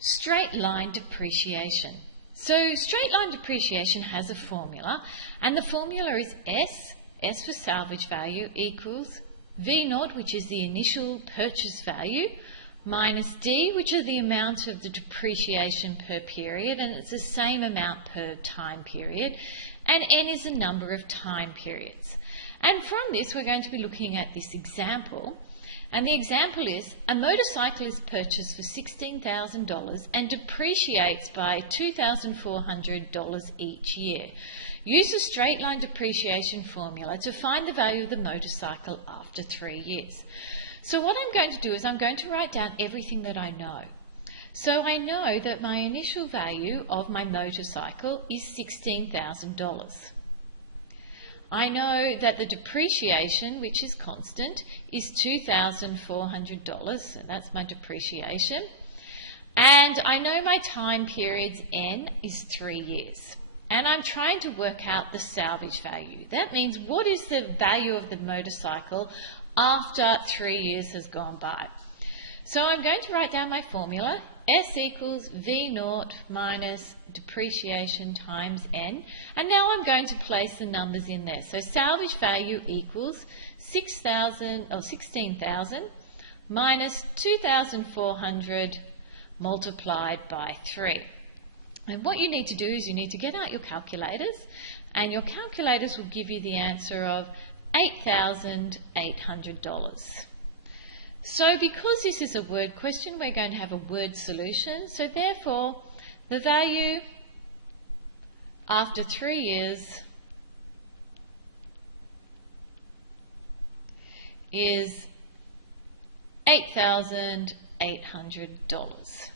Straight line depreciation. So straight line depreciation has a formula, and the formula is S for salvage value, equals V0, which is the initial purchase value, minus D, which is the amount of the depreciation per period, and it's the same amount per time period, and N is the number of time periods. And from this, we're going to be looking at this example. And the example is, a motorcycle is purchased for $16,000 and depreciates by $2,400 each year. Use the straight line depreciation formula to find the value of the motorcycle after 3 years. So what I'm going to do is I'm going to write down everything that I know. So I know that my initial value of my motorcycle is $16,000. I know that the depreciation, which is constant, is $2,400, so that's my depreciation. And I know my time periods, N, is 3 years. And I'm trying to work out the salvage value. That means what is the value of the motorcycle after 3 years has gone by. So I'm going to write down my formula. S equals V0 minus depreciation times N. And now I'm going to place the numbers in there. So salvage value equals 16,000 minus 2,400 multiplied by 3. And what you need to do is you need to get out your calculators, and your calculators will give you the answer of $8,800. So because this is a word question, we're going to have a word solution. So therefore, the value after 3 years is $8,800.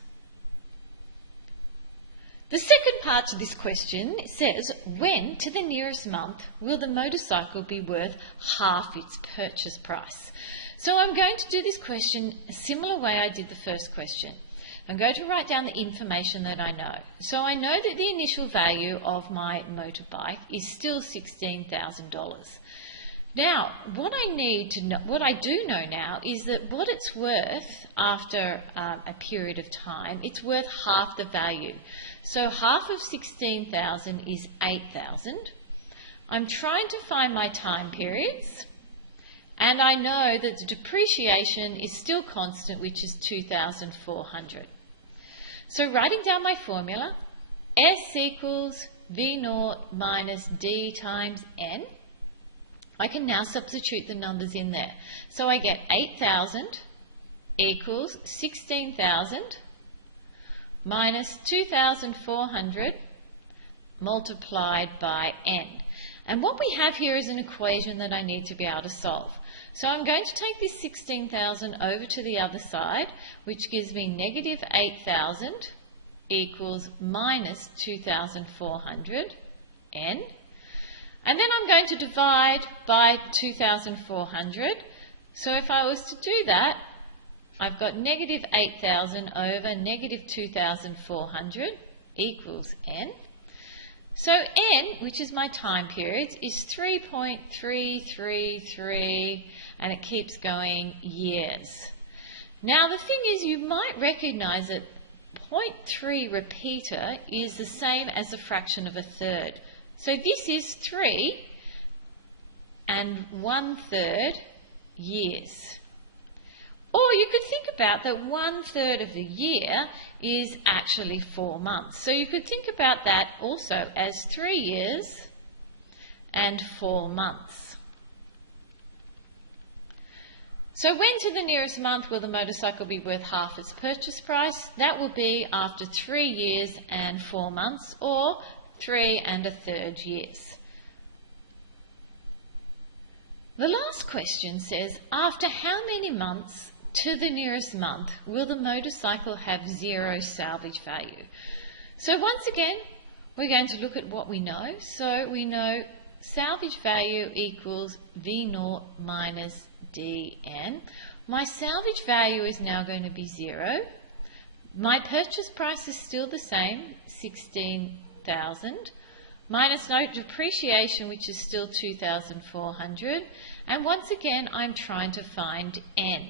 The second part to this question says, when to the nearest month will the motorcycle be worth half its purchase price? So I'm going to do this question a similar way I did the first question. I'm going to write down the information that I know. So I know that the initial value of my motorbike is still $16,000. Now, what I do know now is that what it's worth after a period of time, it's worth half the value. So half of 16,000 is 8,000. I'm trying to find my time periods, and I know that the depreciation is still constant, which is 2,400. So writing down my formula, S equals V0 minus D times N. I can now substitute the numbers in there. So I get 8,000 equals 16,000 minus 2,400 multiplied by N. And what we have here is an equation that I need to be able to solve. So I'm going to take this 16,000 over to the other side, which gives me negative 8,000 equals minus 2,400 N. And then I'm going to divide by 2,400. So if I was to do that, I've got negative 8,000 over negative 2,400 equals N. So N, which is my time periods, is 3.333, and it keeps going years. Now the thing is, you might recognise that 0.3 repeater is the same as a fraction of a third. So this is 3 1/3 years. Or you could think about that 1/3 of the year is actually 4 months. So you could think about that also as 3 years and 4 months. So when to the nearest month will the motorcycle be worth half its purchase price? That will be after 3 years and 4 months, or 3 1/3 years. The last question says, after how many months to the nearest month will the motorcycle have 0 salvage value? So once again, we're going to look at what we know. So we know salvage value equals V0 minus Dn. My salvage value is now going to be 0. My purchase price is still the same, 16,000, minus no depreciation, which is still 2,400. And once again, I'm trying to find N.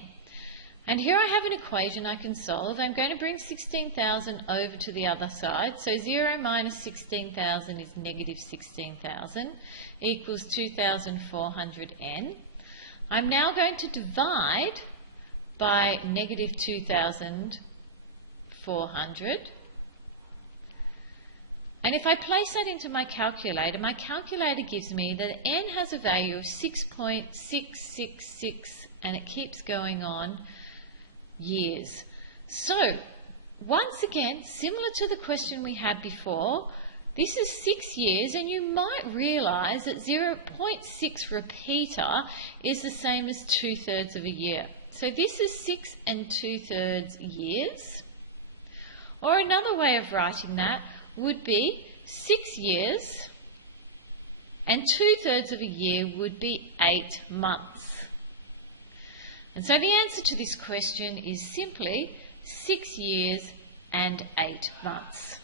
And here I have an equation I can solve. I'm going to bring 16,000 over to the other side. So 0 minus 16,000 is negative 16,000 equals 2,400n. I'm now going to divide by negative 2,400. And if I place that into my calculator gives me that n has a value of 6.666, and it keeps going on years. So, once again, similar to the question we had before, this is 6 years, and you might realise that 0.6 repeater is the same as 2/3 of a year. So this is 6 2/3 years. Or another way of writing that would be 6 years, and 2/3 of a year would be 8 months. And so the answer to this question is simply 6 years and 8 months.